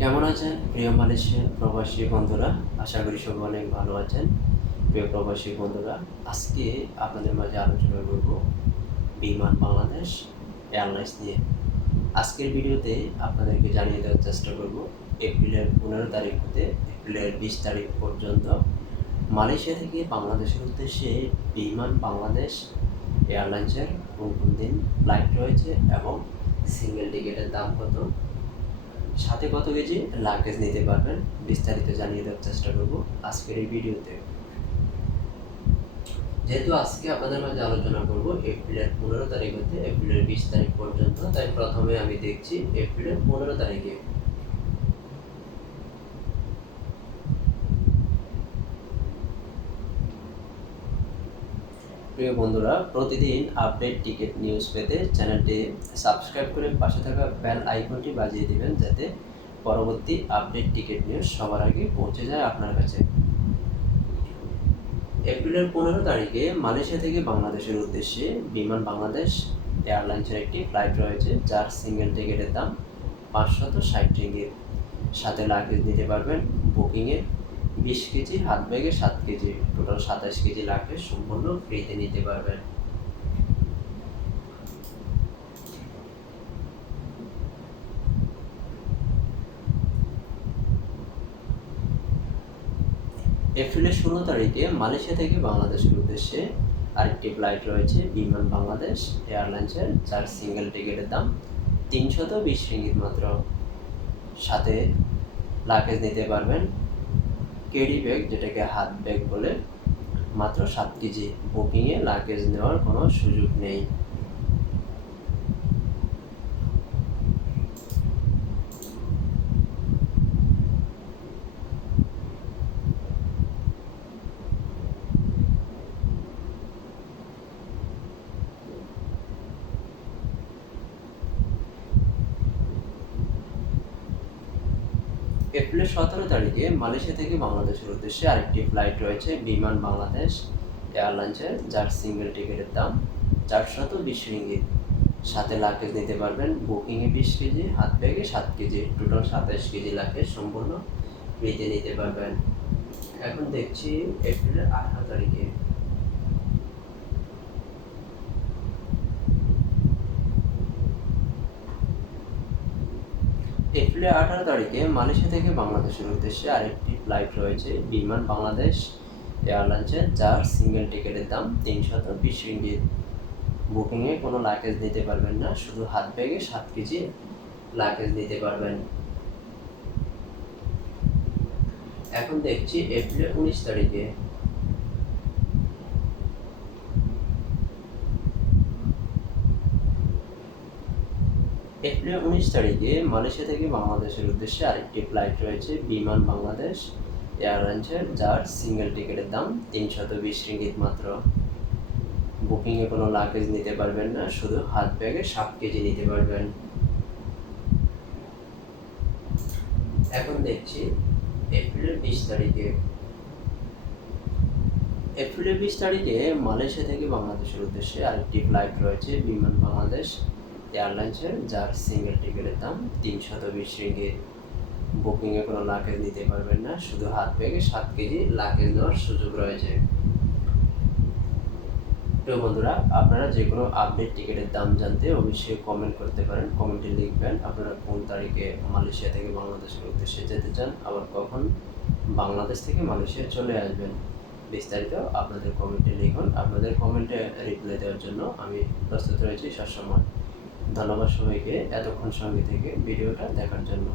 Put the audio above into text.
কেমন আছেন প্রিয় মালয়েশিয়ান প্রবাসী বন্ধুরা? আশা করি সবাই অনেক ভালো আছেন। প্রিয় প্রবাসী বন্ধুরা, আজকে আপনাদের মাঝে আলোচনা করব বিমান বাংলাদেশ এয়ারলাইন্স নিয়ে। আজকের ভিডিওতে আপনাদেরকে জানিয়ে দেওয়ার চেষ্টা করব এপ্রিলের 15 তারিখ হতে এপ্রিলের 20 তারিখ পর্যন্ত মালয়েশিয়া থেকে বাংলাদেশের উদ্দেশ্যে বিমান বাংলাদেশ এয়ারলাইন্সের কোন কোন দিন ফ্লাইট রয়েছে এবং সিঙ্গেল টিকিটের দাম কত, সাথে কত কেজি লাগেজ নিতে পারবেন, বিস্তারিত জানিয়ে দেওয়ার চেষ্টা করব আজকের এই ভিডিওতে। যেহেতু আজকে আপনাদের মাঝে আলোচনা করব এপ্রিলের 15 তারিখ হতে এপ্রিলের 20 তারিখ পর্যন্ত, তাই প্রথমে আমি দেখছি এপ্রিলের 15 তারিখে। প্রিয় বন্ধুরা, প্রতিদিন আপডেট টিকিট নিউজ পেতে চ্যানেলটি সাবস্ক্রাইব করে পাশে থাকা বেল আইকনটি বাজিয়ে দিবেন, যাতে পরবর্তী আপডেট টিকিট নিউজ সবার আগে পৌঁছে যায় আপনার কাছে। এপ্রিলের 15 তারিখে মালয়েশিয়া থেকে বাংলাদেশের উদ্দেশ্যে বিমান বাংলাদেশ এয়ারলাইন্সের একটি ফ্লাইট রয়েছে, যার সিঙ্গেল টিকিটের দাম 560 রিঙ্গিত। সাথে লাগেজ নিতে পারবেন বুকিংয়ে 20 কেজি, হাত ব্যাগে 7 কেজি, টোটাল 27 কেজি লাগেজ সম্পূর্ণ ফ্রিতে নিতে পারবেন। এপ্রিলের 16 তারিখে মালয়েশিয়া থেকে বাংলাদেশের উদ্দেশ্যে আরেকটি ফ্লাইট রয়েছে বিমান বাংলাদেশ এয়ারলাইন্সের, যার সিঙ্গেল টিকিটের দাম 320 রিঙ্গিত মাত্র। সাথে লাগেজ নিতে পারবেন ক্যারি ব্যাগ, যেটাকে হাত ব্যাগ বলে, মাত্র 7 কেজি। বুকিংয়ে লাগেজ নেওয়ার কোনো সুযোগ নেই। এপ্রিলের 17 তারিখে মালয়েশিয়া থেকে বাংলাদেশের উদ্দেশ্যে আরেকটি ফ্লাইট রয়েছে বিমান বাংলাদেশ এয়ারলাইন্সের, যার সিঙ্গেল টিকিটের দাম 420 রিঙ্গিত। সাথে লাগেজ নিতে পারবেন বুকিংয়ে 20 কেজি, হাত ব্যাগে 7 কেজি, টোটাল 27 কেজি লাগেজ সম্পূর্ণ ফ্রিতে নিতে পারবেন। এখন দেখছি এপ্রিলের 18 তারিখে। এপ্রিলের 18 তারিখে মালয়েশিয়া থেকে বাংলাদেশের উদ্দেশ্যে আরেকটি ফ্লাইট রয়েছে বিমান বাংলাদেশ এয়ারলাইন্সের, যার সিঙ্গেল টিকিটের দাম 320 রিঙ্গিত। বুকিংয়ে কোনো লাগেজ নিতে পারবেন না, শুধু হাত ব্যাগে 7 কেজি লাগেজ নিতে পারবেন। এখন দেখছি এপ্রিলের 19 তারিখে। এপ্রিলের 19 তারিখে মালয়েশিয়া থেকে বাংলাদেশের উদ্দেশ্যে আরেকটি ফ্লাইট রয়েছে বিমান বাংলাদেশ এয়ারলাইন্সের, যার সিঙ্গেল টিকিটের দাম 320 রিঙ্গিত মাত্র। বুকিংয়ে কোনো লাগেজ নিতে পারবেন না, শুধু হাত ব্যাগে 7 কেজি নিতে পারবেন। এখন দেখছি এপ্রিলের 20 তারিখে। এপ্রিলের 20 তারিখে মালয়েশিয়া থেকে বাংলাদেশের উদ্দেশ্যে আরেকটি ফ্লাইট রয়েছে বিমান বাংলাদেশ এয়ারলাইন্সের, যার সিঙ্গেল টিকিটের দাম 320 রিঙ্গিত। বুকিংয়ে কোনো লাগেজ নিতে পারবেন না, শুধু হাত ব্যাগে 7 কেজি লাগেজ নেওয়ার সুযোগ রয়েছে। প্রিয় বন্ধুরা, আপনারা যে কোনো আপডেট টিকিটের দাম জানতে অবশ্যই কমেন্ট করতে পারেন। কমেন্টে লিখবেন আপনারা কোন তারিখে মালয়েশিয়া থেকে বাংলাদেশের উদ্দেশ্যে যেতে চান, আবার কখন বাংলাদেশ থেকে মালয়েশিয়া চলে আসবেন। বিস্তারিত আপনাদের কমেন্টে লিখুন। আপনাদের কমেন্টে রিপ্লাই দেওয়ার জন্য আমি প্রস্তুত রয়েছি সবসময়। ধন্যবাদ সবাইকে এতক্ষণ সঙ্গে থেকে ভিডিওটা দেখার জন্য।